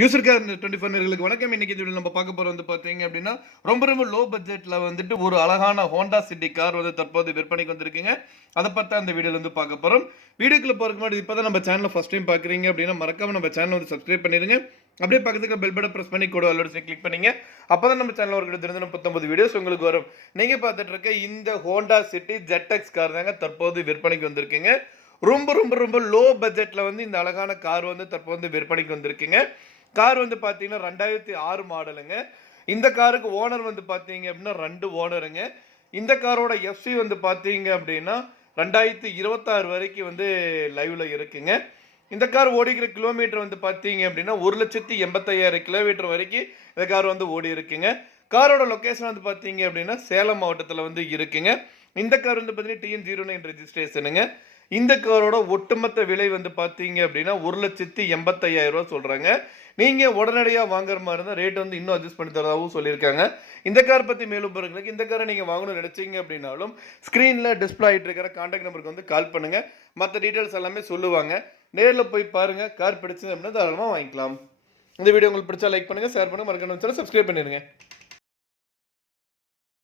யூசர்கார் இந்த twenty four நேர்களுக்கு வணக்கம். இன்னைக்கு இந்த நம்ம பார்க்க போகிறது வந்து பார்த்தீங்க அப்படின்னா ரொம்ப ரொம்ப லோ பட்ஜெட்டில் வந்துட்டு ஒரு அழகான ஹோண்டா சிட்டி கார் வந்து தற்போது விற்பனைக்கு வந்திருக்குங்க. அதை பற்றி அந்த வீடியோவில் வந்து பார்க்க போகிறோம் வீடியோக்குள்ள போகிறதுக்கு முன்னாடி இப்போ தான் நம்ம சேனலை ஃபஸ்ட் டைம் பார்க்குறீங்க அப்படின்னா மறக்காம நம்ம சேனல் வந்து சப்ஸ்கிரைப் பண்ணிடுங்க. அப்படியே பக்கத்துக்கு பெல் பட்டன் ப்ரெஸ் பண்ணி கூட அலர்ட்ஸ் கிளிக் பண்ணிங்க. அப்போ தான் நம்ம சேனலில் ஒரு தினம் பத்தொம்பது வீடியோஸ் உங்களுக்கு வரும். நீங்கள் பார்த்துட்டு இருக்க இந்த ஹோண்டா சிட்டி ஜெட்எக்ஸ் கார் தாங்க தற்போது விற்பனைக்கு வந்திருக்குங்க. ரொம்ப ரொம்ப ரொம்ப லோ பட்ஜெட்டில் வந்து இந்த அழகான கார் வந்து தற்போது வந்து விற்பனைக்கு வந்திருக்குங்க. கார் வந்து பார்த்தீங்கன்னா ரெண்டாயிரத்தி ஆறு மாடலுங்க. இந்த காருக்கு ஓனர் வந்து பார்த்தீங்க அப்படின்னா ரெண்டு ஓனருங்க. இந்த காரோட எஃப்சி வந்து பார்த்தீங்க அப்படின்னா ரெண்டாயிரத்தி இருபத்தாறு வரைக்கும் வந்து லைவில் இருக்குங்க. இந்த கார் ஓடிக்கிற கிலோமீட்டர் வந்து பார்த்தீங்க அப்படின்னா ஒரு லட்சத்தி எண்பத்தையாயிரம் கிலோமீட்டர் வரைக்கும் இந்த கார் வந்து ஓடி இருக்குங்க காரோட லொக்கேஷன் வந்து பார்த்தீங்க அப்படின்னா சேலம் மாவட்டத்தில் வந்து இருக்குங்க. இந்த கார் வந்து பார்த்தீங்கன்னா டிஎன் ஜீரோ நைன் ரெஜிஸ்ட்ரேஷனுங்க இந்த காரோட ஒட்டுமொத்த விலை வந்து பார்த்தீங்க அப்படின்னா ஒரு லட்சத்தி எண்பத்தையாயிரம் ரூபா சொல்கிறாங்க நீங்கள் உடனடியாக வாங்குற மாதிரி இருந்தால் ரேட் வந்து இன்னும் அட்ஜஸ்ட் பண்ணி தரதாகவும் சொல்லியிருக்காங்க. இந்த கார் பற்றி மேலும் பிறகு இந்த காரை நீங்கள் வாங்கணும்னு நினச்சிங்க அப்படின்னாலும் ஸ்க்ரீனில் டிஸ்பிளே ஆகிட்டு இருக்கிற காண்டாக்ட் நம்பருக்கு வந்து கால் பண்ணுங்கள் மற்ற டீட்டெயில்ஸ் எல்லாமே சொல்லுவாங்க. நேரில் போய் பாருங்கள் கார் பிடிச்சது அப்படின்னா தாராளமாக வாங்கிக்கலாம். இந்த வீடியோ உங்களுக்கு பிடிச்சா லைக் பண்ணுங்கள் ஷேர் பண்ணுங்கள் மறக்கணும் சப்ஸ்கிரைப் பண்ணிடுங்க.